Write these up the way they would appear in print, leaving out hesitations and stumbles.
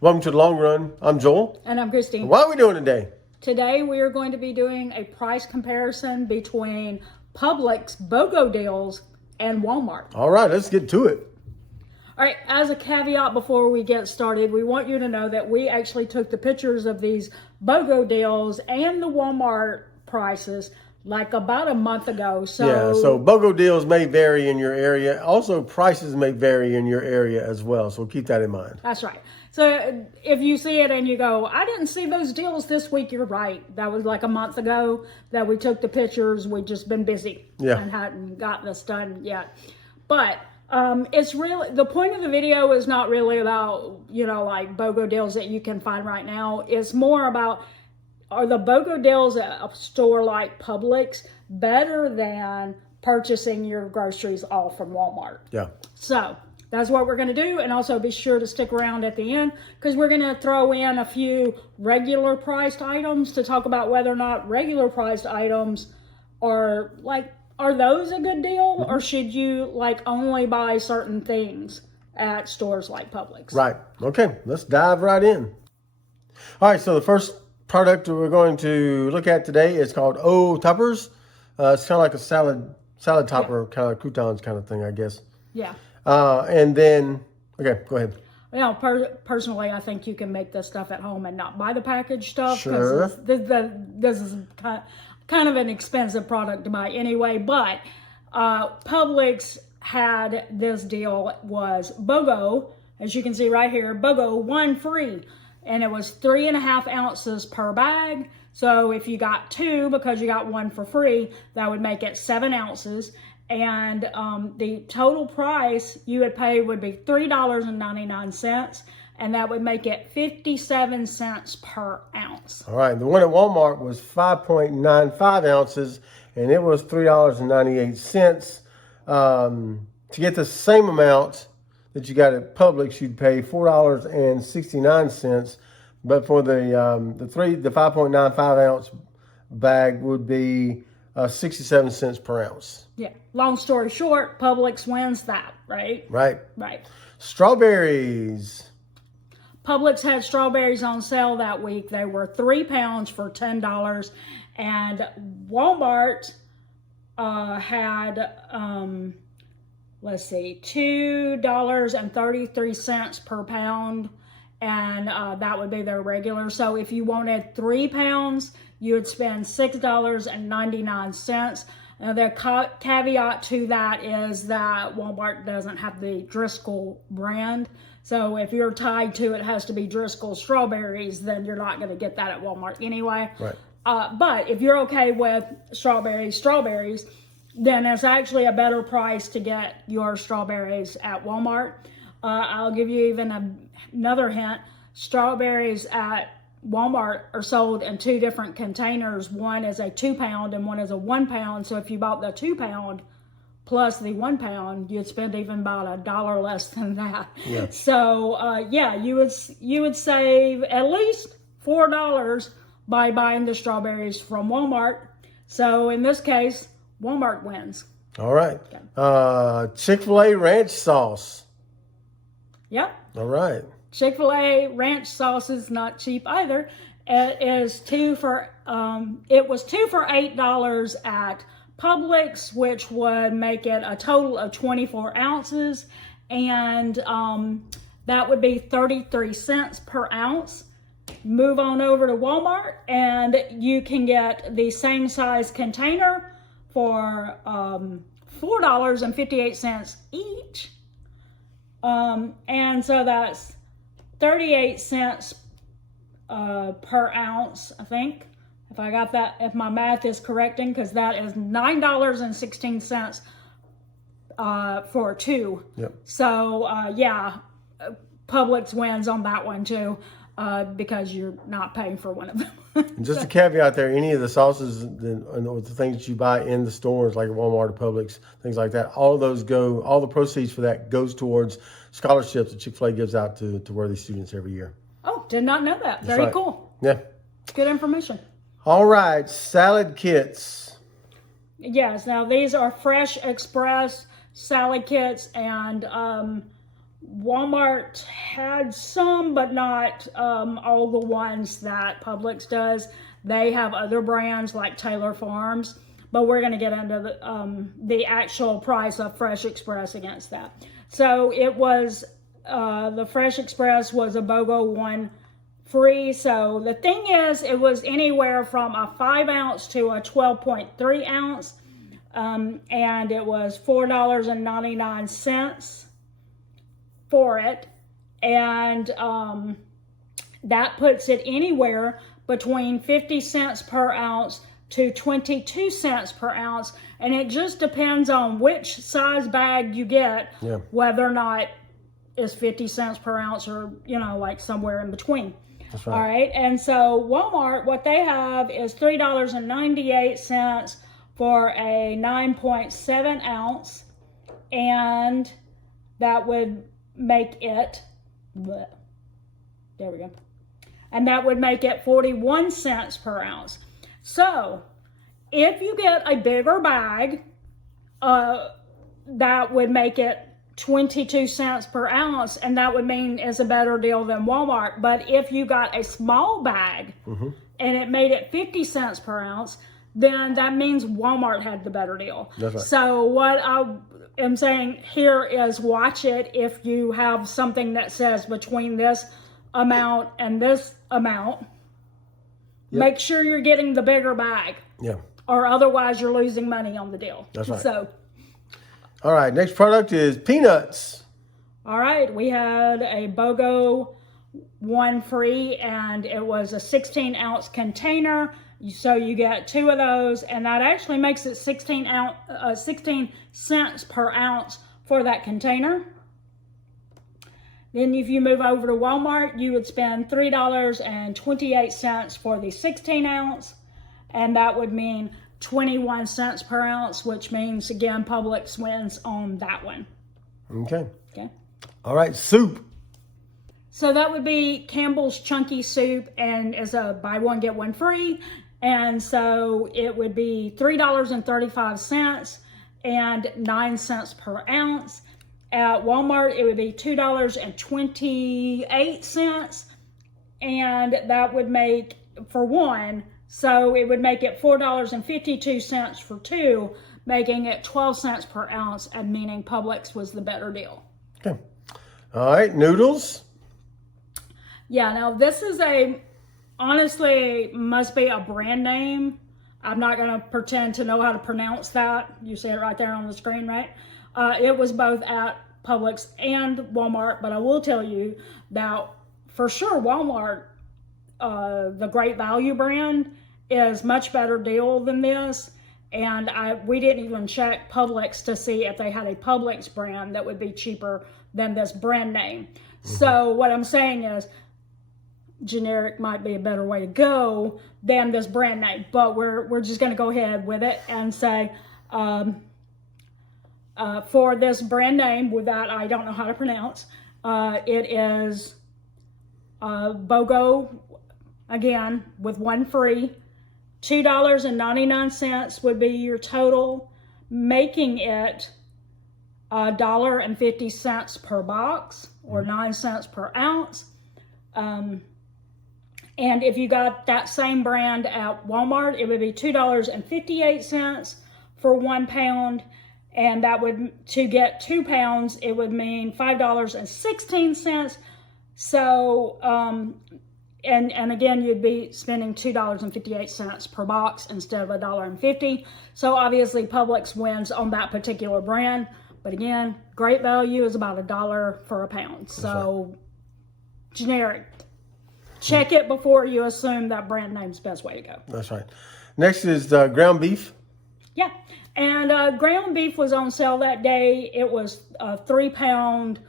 Welcome to the Long Run. I'm Joel. And I'm Christine. What are we doing today? Today we are going to be doing a price comparison between Publix BOGO deals and Walmart. All right, let's get to it. All right, as a caveat before we get started, we want you to know that we actually took the pictures of these BOGO deals and the Walmart prices like about a month ago. So BOGO deals may vary in your area. Also, prices may vary in your area as well. So keep that in mind. That's right. So if you see it and you go, I didn't see those deals this week, you're right. That was like a month ago that we took the pictures. We've just been busy and hadn't gotten this done yet. But it's really, the point of the video is not really about, like BOGO deals that you can find right now. It's more about, are the BOGO deals at a store like Publix better than purchasing your groceries all from Walmart? Yeah. So that's what we're going to do. And also be sure to stick around at the end because we're going to throw in a few regular priced items to talk about whether or not regular priced items are those a good deal, or should you only buy certain things at stores like Publix? Right. Okay, let's dive right in. All right, so the first product we're going to look at today is called O-Toppers. It's kind of like a salad topper, kind of croutons kind of thing, I guess. Yeah. And then, okay, go ahead. Personally, I think you can make this stuff at home and not buy the packaged stuff. Sure. This is kind of an expensive product to buy anyway. But Publix had this deal. It was BOGO, as you can see right here, BOGO 1 free. And it was 3.5 ounces per bag. So if you got 2 because you got 1 for free, that would make it 7 ounces. And the total price you would pay would be $3.99, and that would make it 57 cents per ounce. All right, the one at Walmart was 5.95 ounces, and it was $3.98. To get the same amount that you got at Publix, you'd pay $4.69, but for the 5.95 ounce bag would be 67 cents per ounce. Yeah. Long story short, Publix wins that, right? Right. Right. Strawberries. Publix had strawberries on sale that week. They were 3 pounds for $10, and Walmart had $2.33 per pound, and that would be their regular. So if you wanted 3 pounds, you would spend $6.99. Now, the caveat to that is that Walmart doesn't have the Driscoll brand. So if you're tied to it has to be Driscoll strawberries, then you're not going to get that at Walmart anyway. Right. But if you're okay with strawberries, then it's actually a better price to get your strawberries at Walmart. I'll give you even another hint. Strawberries at Walmart are sold in 2 different containers. One is a 2 pound and one is a 1 pound. So if you bought the 2 pound plus the 1 pound, you'd spend even about $1 less than that. Yeah. So you would save at least $4 by buying the strawberries from Walmart. So in this case, Walmart wins. All right. Okay. Chick-fil-A ranch sauce. Yep. All right. Chick-fil-A ranch sauce is not cheap either. It was $2 for $8 at Publix, which would make it a total of 24 ounces, and that would be 33 cents per ounce. Move on over to Walmart, and you can get the same size container for $4.58 each, and so that's 38 cents per ounce, I think, if I got that, if my math is correcting, because that is $9.16 for 2. Yep. So Publix wins on that one too, because you're not paying for one of them. Just a caveat there, any of the sauces and the things that you buy in the stores like Walmart or Publix, things like that, all the proceeds for that goes towards scholarships that Chick-fil-A gives out to worthy students every year. Oh, did not know that. That's Very right. cool. Yeah. Good information. All right, salad kits. Yes, now these are Fresh Express salad kits, and Walmart had some, but not all the ones that Publix does. They have other brands like Taylor Farms, but we're going to get into the actual price of Fresh Express against that. So it was, the Fresh Express was a BOGO 1 free. So the thing is, it was anywhere from a 5 ounce to a 12.3 ounce. And it was $4.99 for it. And that puts it anywhere between 50 cents per ounce to 22 cents per ounce. And it just depends on which size bag you get, whether or not it's 50 cents per ounce or, you know, like somewhere in between. That's right. All right. And so Walmart, what they have is $3.98 for a 9.7 ounce. And that would make it, there we go. And that would make it 41 cents per ounce. So if you get a bigger bag, that would make it 22 cents per ounce, and that would mean it's a better deal than Walmart. But if you got a small bag and it made it 50 cents per ounce, then that means Walmart had the better deal. That's right. So what I am saying here is watch it if you have something that says between this amount and this amount. Make sure you're getting the bigger bag. Yeah. Or otherwise you're losing money on the deal. That's right. So, all right, next product is peanuts. all right, we had a BOGO 1 free, and it was a 16-ounce container. So you get 2 of those, and that actually makes it 16 cents per ounce for that container. Then if you move over to Walmart, you would spend $3.28 for the 16-ounce, and that would mean 21 cents per ounce, which means, again, Publix wins on that one. Okay. Okay. All right, soup. So that would be Campbell's Chunky Soup, and it's a buy one, get one free. And so it would be $3.35 and 9 cents per ounce. At Walmart, it would be $2.28, and that would make, for one, so it would make it $4.52 for 2, making it 12 cents per ounce, and meaning Publix was the better deal. Okay. All right, noodles. Yeah, now this is honestly, must be a brand name. I'm not going to pretend to know how to pronounce that. You see it right there on the screen, right? It was both at Publix and Walmart, but I will tell you that for sure Walmart, the Great Value brand, is much better deal than this. And we didn't even check Publix to see if they had a Publix brand that would be cheaper than this brand name. So what I'm saying is, generic might be a better way to go than this brand name, but we're just going to go ahead with it and say for this brand name with that I don't know how to pronounce, it is BOGO, again with 1 free. $2.99 would be your total, making it $1.50 per box, or 9 cents per ounce. And if you got that same brand at Walmart, it would be $2.58 for 1 pound. And that would, to get 2 pounds, it would mean $5.16. So, and again, you'd be spending $2.58 per box instead of $1.50. So obviously Publix wins on that particular brand. But again, Great Value is about $1 for a pound. So generic. Check it before you assume that brand name's the best way to go. That's right. Next is ground beef. Yeah. And ground beef was on sale that day. It was a 3-pound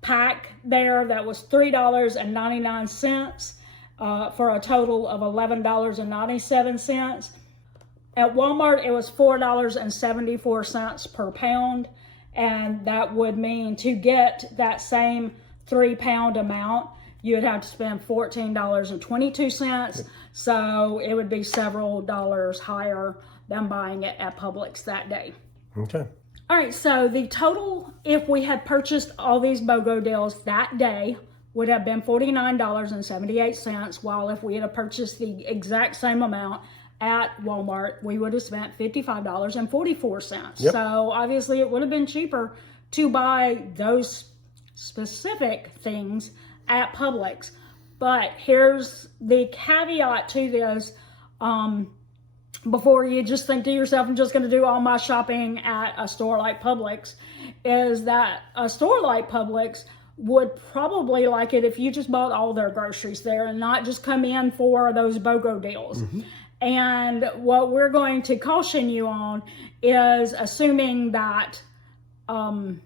pack there that was $3.99 for a total of $11.97. At Walmart, it was $4.74 per pound. And that would mean to get that same 3-pound amount, you would have to spend $14.22. So it would be several dollars higher than buying it at Publix that day. Okay. All right, so the total, if we had purchased all these BOGO deals that day, would have been $49.78, while if we had purchased the exact same amount at Walmart, we would have spent $55.44. Yep. So obviously it would have been cheaper to buy those specific things at Publix. But here's the caveat to this. Before you just think to yourself, I'm just going to do all my shopping at a store like Publix, is that a store like Publix would probably like it if you just bought all their groceries there and not just come in for those BOGO deals. And what we're going to caution you on is assuming that the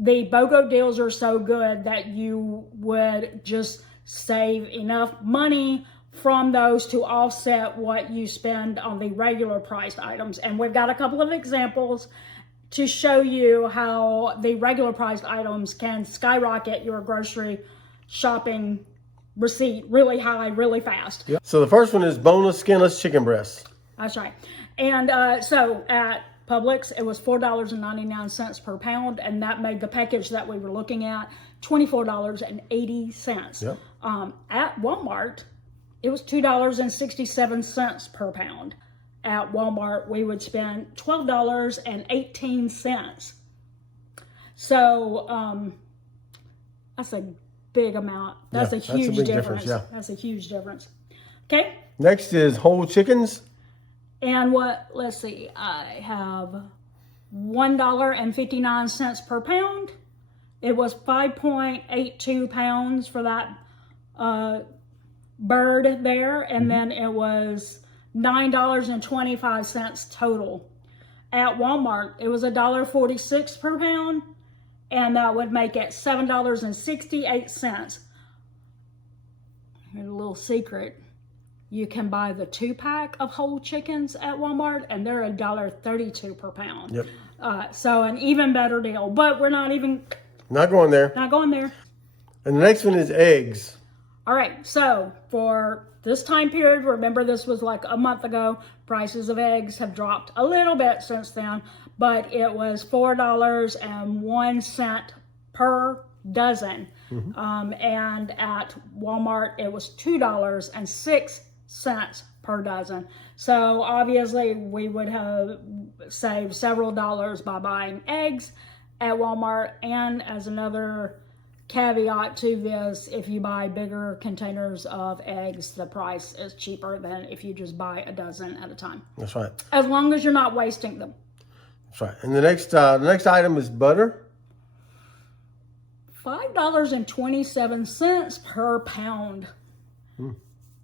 BOGO deals are so good that you would just save enough money from those to offset what you spend on the regular priced items. And we've got a couple of examples to show you how the regular priced items can skyrocket your grocery shopping receipt really high, really fast. Yep. So the first one is boneless, skinless chicken breasts. That's right. And so at Publix, it was $4.99 per pound, and that made the package that we were looking at $24.80. Yep. At Walmart, it was $2.67 per pound. At Walmart, we would spend $12.18. So that's a big amount. That's a huge big difference. yeah. That's a huge difference. Okay. Next is whole chickens. And let's see, I have $1.59 per pound. It was 5.82 pounds for that bird there, and then it was $9.25 total. At Walmart, it was $1.46 per pound, and that would make it $7.68. Here's a little secret. You can buy the 2-pack of whole chickens at Walmart, and they're $1.32 per pound. Yep. So an even better deal, but we're not even Not going there. not going there. And the next one is eggs. All right, so for this time period, remember this was like a month ago, prices of eggs have dropped a little bit since then, but it was $4.01 per dozen. And at Walmart, it was $2.06 per dozen. So obviously we would have saved several dollars by buying eggs at Walmart. And as another caveat to this, if you buy bigger containers of eggs, the price is cheaper than if you just buy a dozen at a time. That's right. As long as you're not wasting them. That's right. And the next item is butter. $5.27 per pound.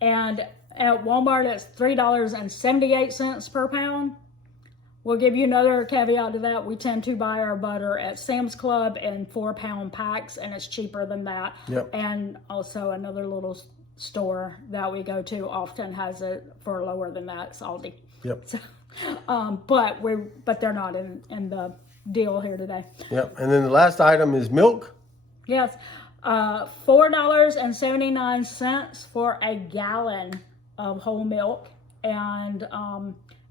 And at Walmart, it's $3.78 per pound. We'll give you another caveat to that. We tend to buy our butter at Sam's Club in 4-pound packs, and it's cheaper than that. Yep. And also another little store that we go to often has it for lower than that. It's Aldi. Yep. So, but they're not in the deal here today. Yep. And then the last item is milk. Yes, $4.79 for a gallon of whole milk, and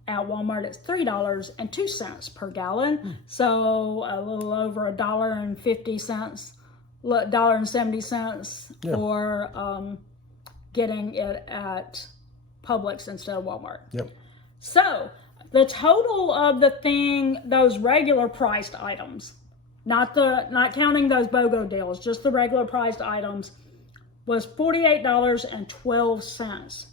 at Walmart it's $3.02 per gallon. So a little over $1.50, $1.70 for getting it at Publix instead of Walmart. Yep. So the total of those regular priced items, not counting those BOGO deals, just the regular priced items, was $48.12.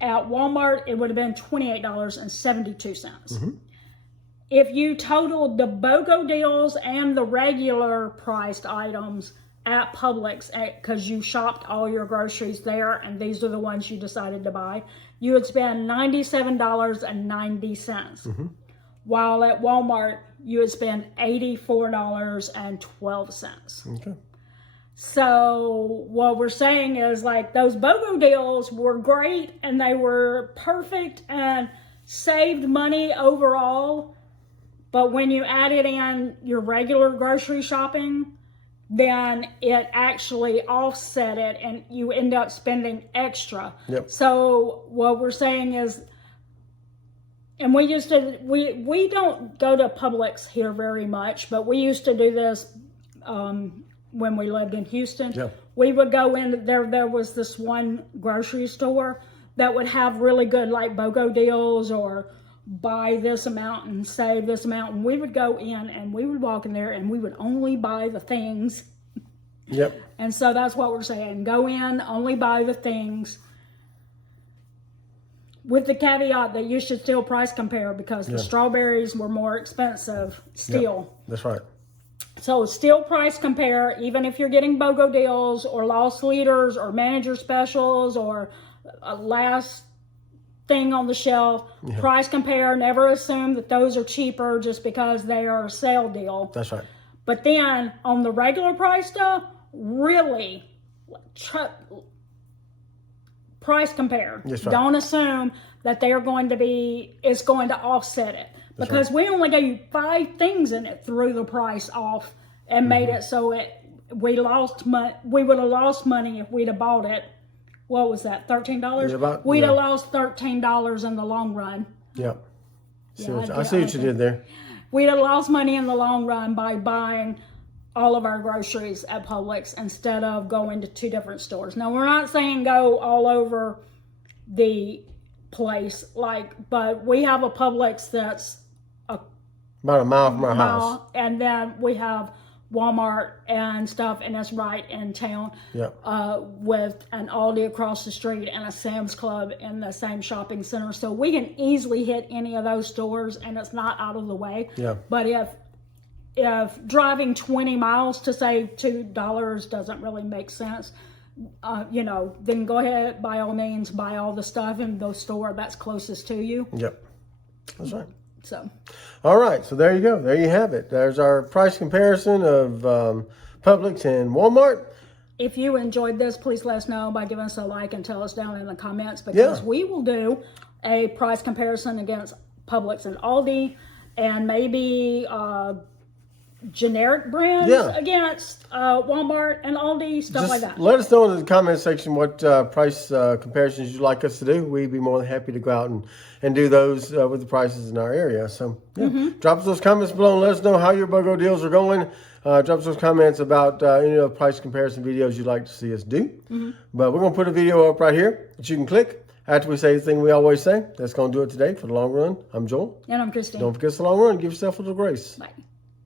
At Walmart, it would have been $28.72. If you totaled the BOGO deals and the regular priced items at Publix, because you shopped all your groceries there and these are the ones you decided to buy, you would spend $97.90. While at Walmart, you would spend $84.12. Okay. So what we're saying is, like, those BOGO deals were great and they were perfect and saved money overall. But when you added in your regular grocery shopping, then it actually offset it and you end up spending extra. Yep. So what we're saying is, And we used to, we don't go to Publix here very much, but we used to do this when we lived in Houston. Yeah. We would go in there. There was this one grocery store that would have really good like BOGO deals or buy this amount and save this amount. And we would go in and we would walk in there and we would only buy the things. Yep. And so that's what we're saying. Go in, only buy the things. With the caveat that you should still price compare because the strawberries were more expensive still. Yep. That's right. So still price compare, even if you're getting BOGO deals or loss leaders or manager specials or a last thing on the shelf. Price compare, never assume that those are cheaper just because they are a sale deal. That's right. But then on the regular price stuff, really price compare. That's right. Don't assume that they're going to be, it's going to offset it. Because we only gave you 5 things in it, threw the price off and made it so we lost money. We would have lost money if we'd have bought it. What was that? $13? We'd have lost $13 in the long run. Yep. I see what you did there. We'd have lost money in the long run by buying all of our groceries at Publix instead of going to 2 different stores. Now, we're not saying go all over the place, but we have a Publix that's about a mile from our house. And then we have Walmart and stuff, and it's right in town. Yep. With an Aldi across the street and a Sam's Club in the same shopping center. So we can easily hit any of those stores and it's not out of the way. Yeah. But if driving 20 miles to save $2 doesn't really make sense, then go ahead, by all means, buy all the stuff in the store that's closest to you. Yep. That's right. So. All right. So there you go. There you have it. There's our price comparison of Publix and Walmart. If you enjoyed this, please let us know by giving us a like and tell us down in the comments because we will do a price comparison against Publix and Aldi and maybe generic brands against Walmart and Aldi, stuff like that. Let us know in the comment section what price comparisons you'd like us to do. We'd be more than happy to go out and do those with the prices in our area. So drop us those comments below and let us know how your BOGO deals are going. Drop us those comments about any of the price comparison videos you'd like to see us do. But we're going to put a video up right here that you can click after we say the thing we always say. That's going to do it today for the long run. I'm Joel. And I'm Christine. Don't forget the long run. Give yourself a little grace. Bye.